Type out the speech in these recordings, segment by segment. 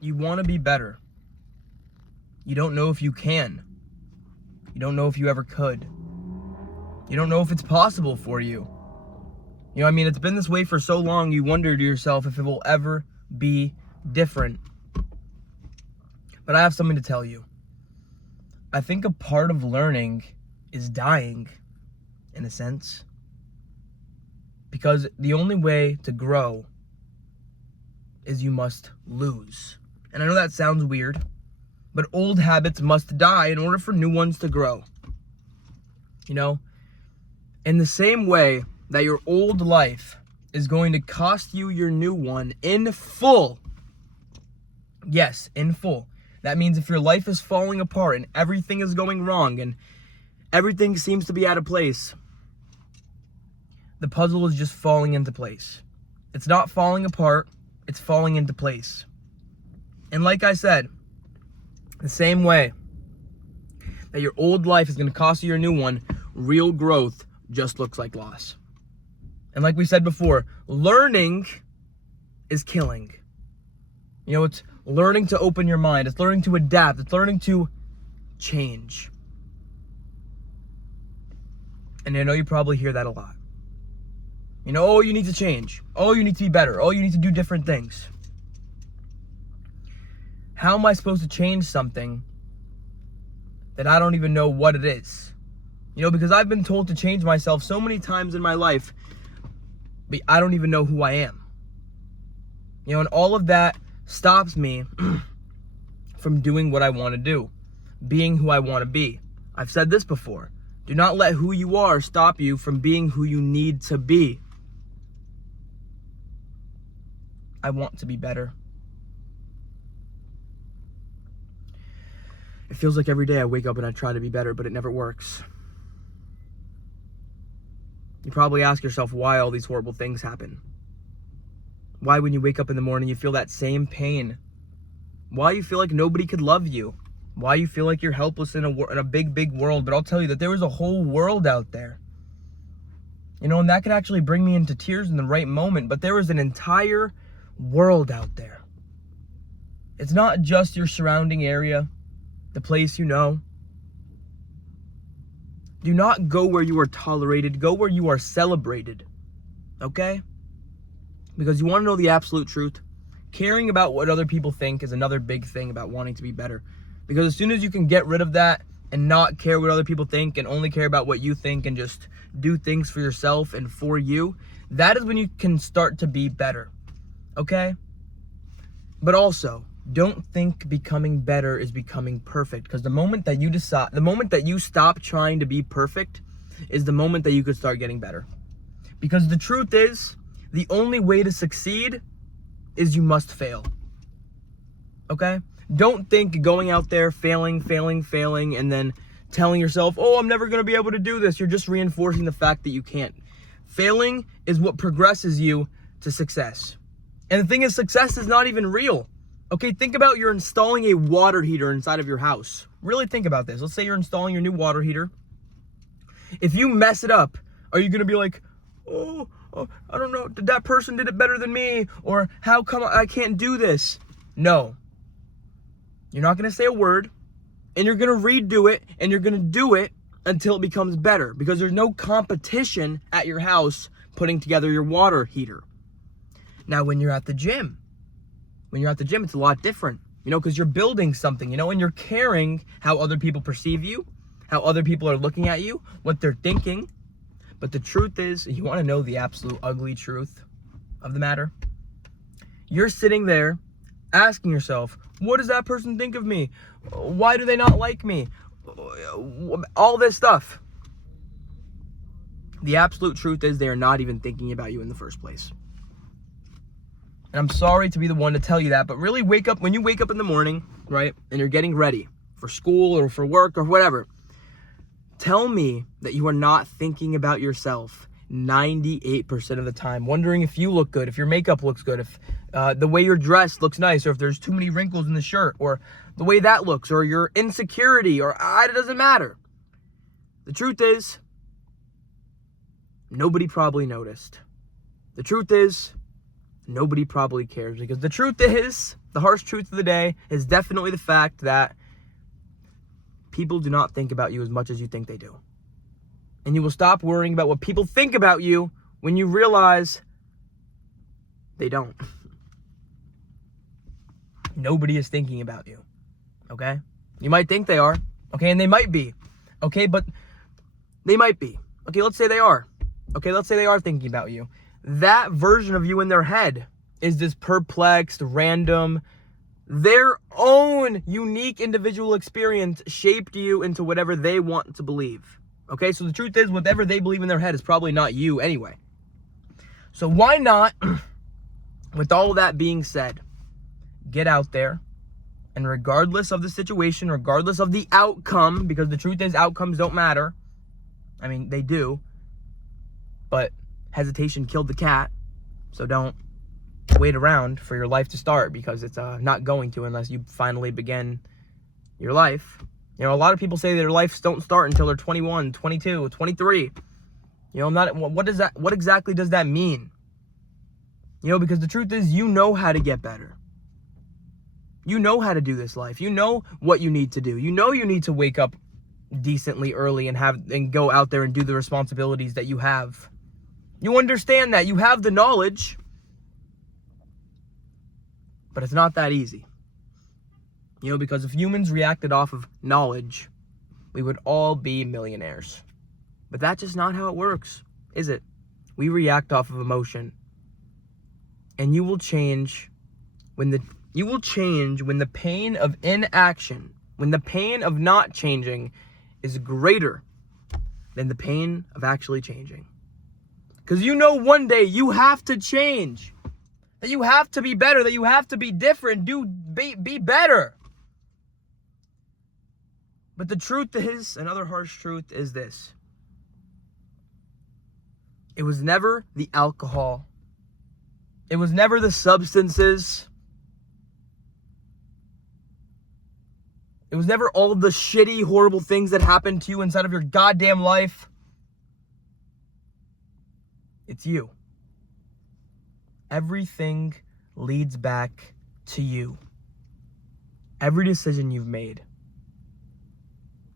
You want to be better. You don't know if you can. You don't know if you ever could. You don't know if it's possible for you. You know, I mean, it's been this way for so long, you wonder to yourself if it will ever be different. But I have something to tell you. I think a part of learning is dying, in a sense. Because the only way to grow is you must lose. And I know that sounds weird, but old habits must die in order for new ones to grow. You know, in the same way that your old life is going to cost you your new one in full. Yes, in full. That means if your life is falling apart and everything is going wrong and everything seems to be out of place, the puzzle is just falling into place. It's not falling apart, it's falling into place. And like I said, the same way that your old life is going to cost you your new one, real growth just looks like loss. And like we said before, learning is killing. You know, it's learning to open your mind. It's learning to adapt. It's learning to change. And I know you probably hear that a lot. You know, oh, you need to change. Oh, you need to be better. Oh, you need to do different things. How am I supposed to change something that I don't even know what it is? You know, because I've been told to change myself so many times in my life, but I don't even know who I am. You know, and all of that stops me from doing what I want to do, being who I want to be. I've said this before. Do not let who you are stop you from being who you need to be. I want to be better. It feels like every day I wake up and I try to be better, but it never works. You probably ask yourself why all these horrible things happen. Why when you wake up in the morning you feel that same pain? Why you feel like nobody could love you? Why you feel like you're helpless in a big, big world? But I'll tell you that there is a whole world out there. You know, and that could actually bring me into tears in the right moment. But there is an entire world out there. It's not just your surrounding area, the place you know. Do not go where you are tolerated. Go where you are celebrated. Okay? Because you want to know the absolute truth. Caring about what other people think is another big thing about wanting to be better. Because as soon as you can get rid of that and not care what other people think and only care about what you think and just do things for yourself and for you, that is when you can start to be better. Okay? But also, don't think becoming better is becoming perfect. Because the moment that you stop trying to be perfect is the moment that you could start getting better. Because the truth is, the only way to succeed is you must fail. Okay? Don't think going out there failing, and then telling yourself, oh, I'm never going to be able to do this. You're just reinforcing the fact that you can't. Failing is what progresses you to success. And the thing is, success is not even real. Okay, think about you're installing a water heater inside of your house. Really think about this. Let's say you're installing your new water heater. If you mess it up, are you going to be like, oh, I don't know, that person did it better than me, or how come I can't do this? No. You're not going to say a word, and you're going to redo it, and you're going to do it until it becomes better, because there's no competition at your house putting together your water heater. Now, when you're at the gym, it's a lot different, you know, because you're building something, you know, and you're caring how other people perceive you, how other people are looking at you, what they're thinking. But the truth is, you want to know the absolute ugly truth of the matter? You're sitting there asking yourself, what does that person think of me? Why do they not like me? All this stuff. The absolute truth is they are not even thinking about you in the first place. And I'm sorry to be the one to tell you that, but really when you wake up in the morning, right, and you're getting ready for school or for work or whatever, tell me that you are not thinking about yourself 98% of the time, wondering if you look good, if your makeup looks good, if the way you're dressed looks nice, or if there's too many wrinkles in the shirt, or the way that looks, or your insecurity, or it doesn't matter. The truth is, nobody probably noticed. The truth is, nobody probably cares, because the truth is, The harsh truth of the day is definitely the fact that people do not think about you as much as you think they do. And you will stop worrying about what people think about you when you realize they don't. Nobody is thinking about you, okay? You might think they are, okay? And they might be, okay? But they might be. Okay, let's say they are. Okay, let's say they are thinking about you. That version of you in their head is this perplexed, random, their own unique individual experience shaped you into whatever they want to believe. Okay, so the truth is, whatever they believe in their head is probably not you anyway. So why not, with all of that being said, get out there, and regardless of the situation, regardless of the outcome, because the truth is outcomes don't matter. I mean, they do, but hesitation killed the cat, so don't wait around for your life to start, because it's not going to unless you finally begin your life. You know, a lot of people say their lives don't start until they're 21, 22, 23. You know, what exactly does that mean? You know, because the truth is, you know how to get better. You know how to do this life. You know what you need to do. You know you need to wake up decently early and go out there and do the responsibilities that you have. You understand that. You have the knowledge. But it's not that easy. You know, because if humans reacted off of knowledge, we would all be millionaires. But that's just not how it works, is it? We react off of emotion. And you will change when the pain of inaction, when the pain of not changing is greater than the pain of actually changing. Because you know one day you have to change. That you have to be better, that you have to be different, be better. But the truth is, another harsh truth is this. It was never the alcohol. It was never the substances. It was never all of the shitty, horrible things that happened to you inside of your goddamn life. It's you. Everything leads back to you. Every decision you've made.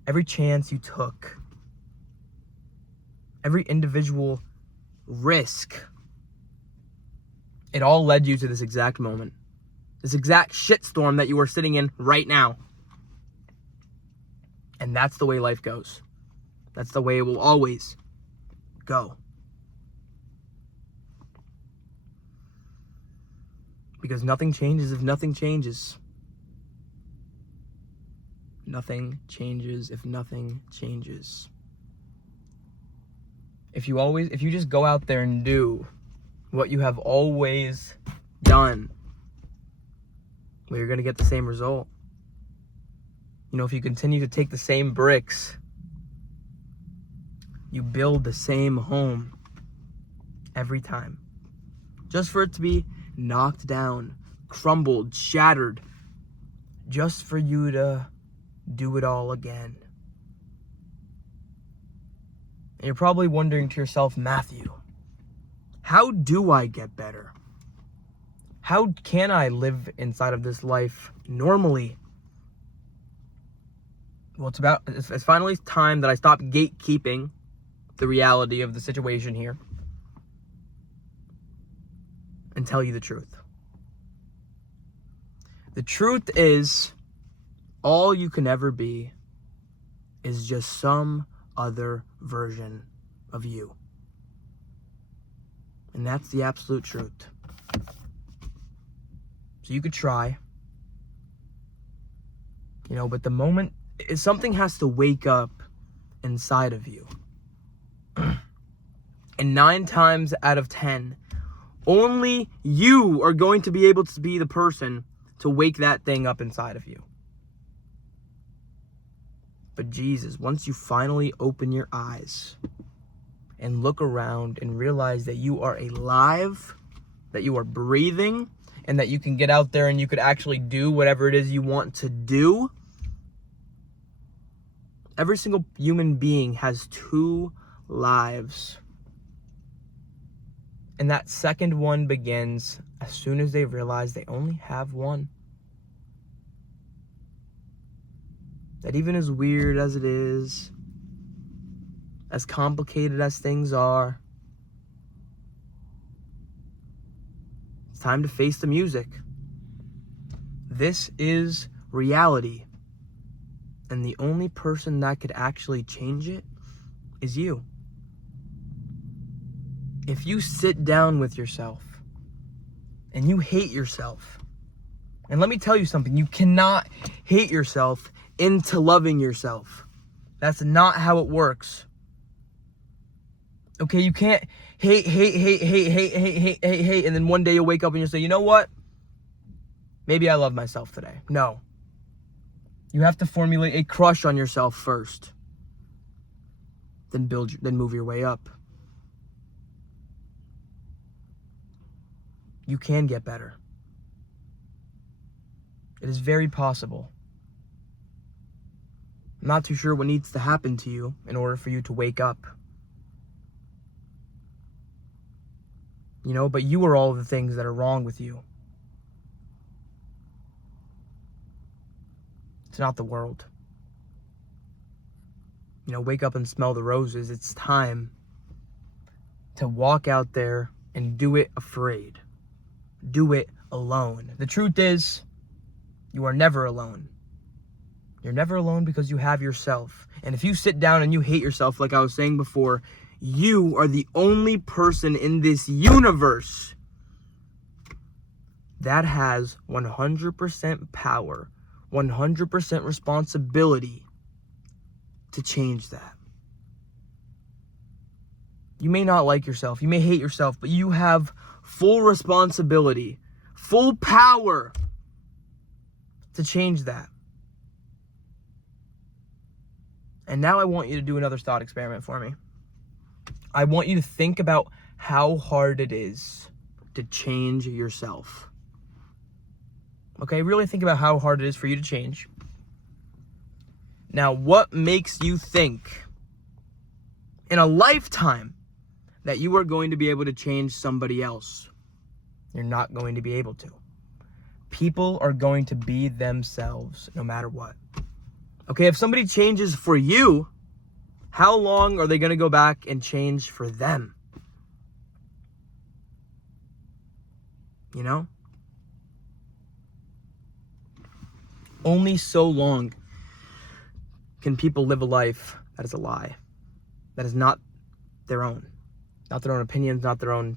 Every chance you took. Every individual risk. It all led you to this exact moment. This exact shitstorm that you are sitting in right now. And that's the way life goes. That's the way it will always go. Because nothing changes if nothing changes. Nothing changes if nothing changes. If you just go out there and do what you have always done, well, you're going to get the same result. You know, if you continue to take the same bricks, you build the same home every time. Just for it to be knocked down, crumbled, shattered, just for you to do it all again. And you're probably wondering to yourself, Matthew, how do I get better? How can I live inside of this life normally? Well, it's finally time that I stop gatekeeping the reality of the situation here and tell you the truth. The truth is, all you can ever be is just some other version of you. And that's the absolute truth. So you could try, you know, but the moment something has to wake up inside of you. And 9 times out of 10, only you are going to be able to be the person to wake that thing up inside of you. But Jesus, once you finally open your eyes and look around and realize that you are alive, that you are breathing, and that you can get out there and you could actually do whatever it is you want to do. Every single human being has 2 lives. And that second one begins as soon as they realize they only have one. that even as weird as it is, as complicated as things are, it's time to face the music. This is reality. And the only person that could actually change it is you. If you sit down with yourself and you hate yourself, and let me tell you something, you cannot hate yourself into loving yourself. That's not how it works. Okay, you can't hate, and then one day you'll wake up and you'll say, you know what? Maybe I love myself today. No. You have to formulate a crush on yourself first. Then move your way up. You can get better. It is very possible. I'm not too sure what needs to happen to you in order for you to wake up. But you are all the things that are wrong with you. It's not the world. Wake up and smell the roses. It's time to walk out there and do it afraid. Do it alone. The truth is, you are never alone. You're never alone because you have yourself. And if you sit down and you hate yourself, like I was saying before, you are the only person in this universe that has 100% power, 100% responsibility to change that. You may not like yourself, you may hate yourself, but you have full responsibility, full power to change that. And now I want you to do another thought experiment for me. I want you to think about how hard it is to change yourself. Okay, really think about how hard it is for you to change. Now, what makes you think in a lifetime that you are going to be able to change somebody else? You're not going to be able to. People are going to be themselves no matter what. Okay, if somebody changes for you, how long are they going to go back and change for them? Only so long can people live a life that is a lie, that is not their own opinions, not their own,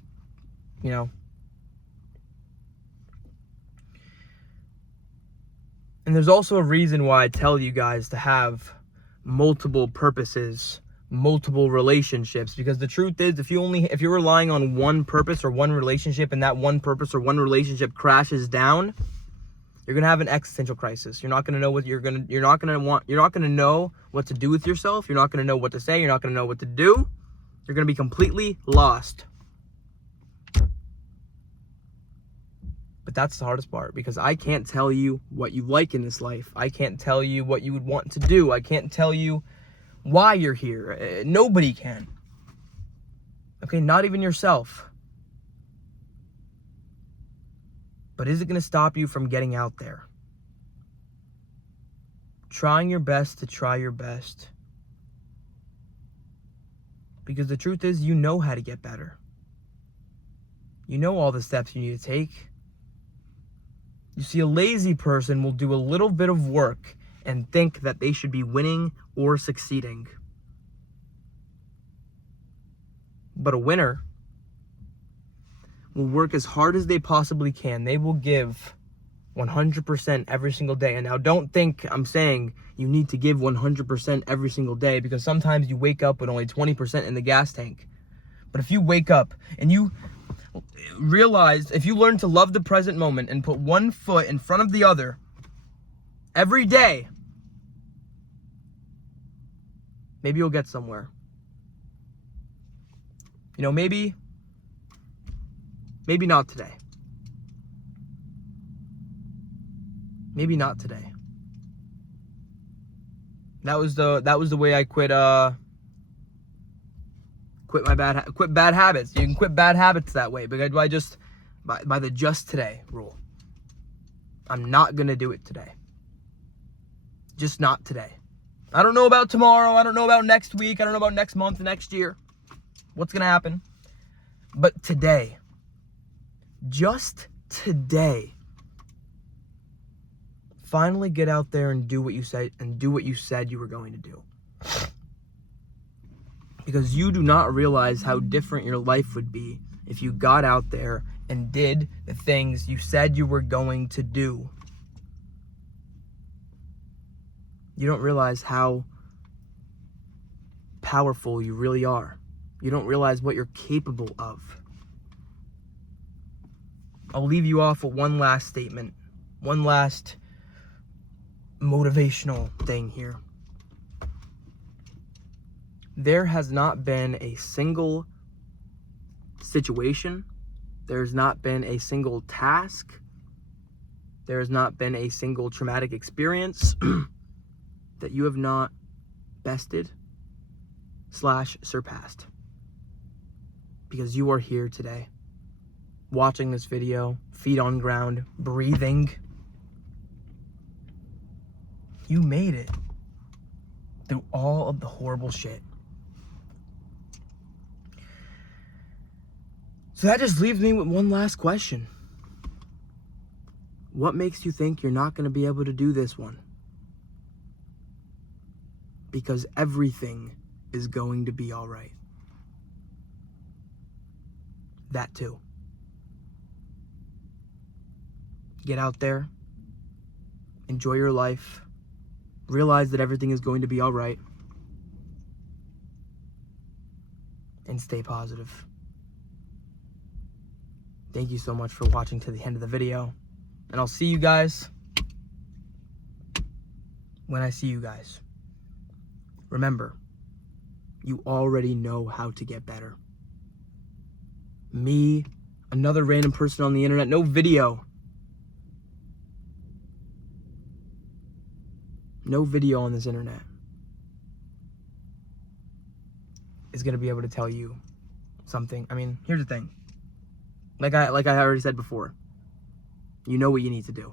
And there's also a reason why I tell you guys to have multiple purposes, multiple relationships, because the truth is, if you're relying on one purpose or one relationship, and that one purpose or one relationship crashes down, you're going to have an existential crisis. You're not going to know what you're not going to know what to do with yourself. You're not going to know what to say. You're not going to know what to do. You're going to be completely lost. But that's the hardest part, because I can't tell you what you like in this life. I can't tell you what you would want to do. I can't tell you why you're here. Nobody can. Okay, not even yourself. But is it going to stop you from getting out there? Trying your best to try your best. Because the truth is, you know how to get better. You know all the steps you need to take. You see, a lazy person will do a little bit of work and think that they should be winning or succeeding. But a winner will work as hard as they possibly can. They will give 100% every single day. And now don't think I'm saying you need to give 100% every single day, because sometimes you wake up with only 20% in the gas tank. But if you wake up and you realize, if you learn to love the present moment and put one foot in front of the other every day, maybe you'll get somewhere. Maybe not today. Maybe not today. That was the way I quit bad habits. You can quit bad habits that way, because by the just today rule. I'm not going to do it today. Just not today. I don't know about tomorrow. I don't know about next week. I don't know about next month, next year. What's going to happen? But today, just today, finally get out there and do what you said you were going to do. Because you do not realize how different your life would be if you got out there and did the things you said you were going to do. You don't realize how powerful you really are. You don't realize what you're capable of. I'll leave you off with one last statement, one last motivational thing here. There has not been a single situation, there's not been a single task, there has not been a single traumatic experience that you have not bested / surpassed. Because you are here today, watching this video, feet on ground, breathing. You made it through all of the horrible shit. So that just leaves me with one last question. What makes you think you're not going to be able to do this one? Because everything is going to be all right. That too. Get out there. Enjoy your life. Realize that everything is going to be all right. And stay positive. Thank you so much for watching to the end of the video. And I'll see you guys when I see you guys. Remember, you already know how to get better. Me, another random person on the internet, no video. No video on this internet is going to be able to tell you something. I mean, here's the thing. Like I already said before, you know what you need to do.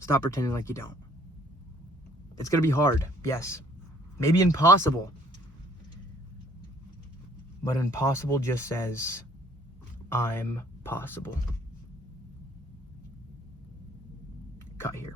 Stop pretending like you don't. It's going to be hard, yes. Maybe impossible. But impossible just says, I'm possible. Cut here.